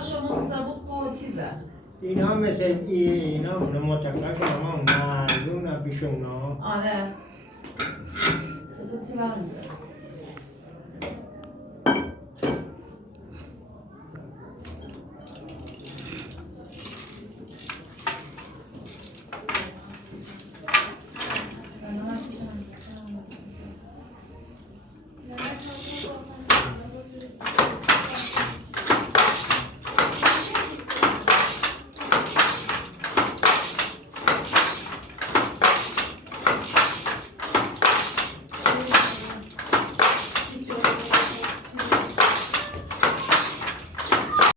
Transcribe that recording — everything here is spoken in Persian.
شما سبک و چیزه؟ اینا مثل اینا متقل شما مردون پیش اونا. آره. اصلا چی برمیده؟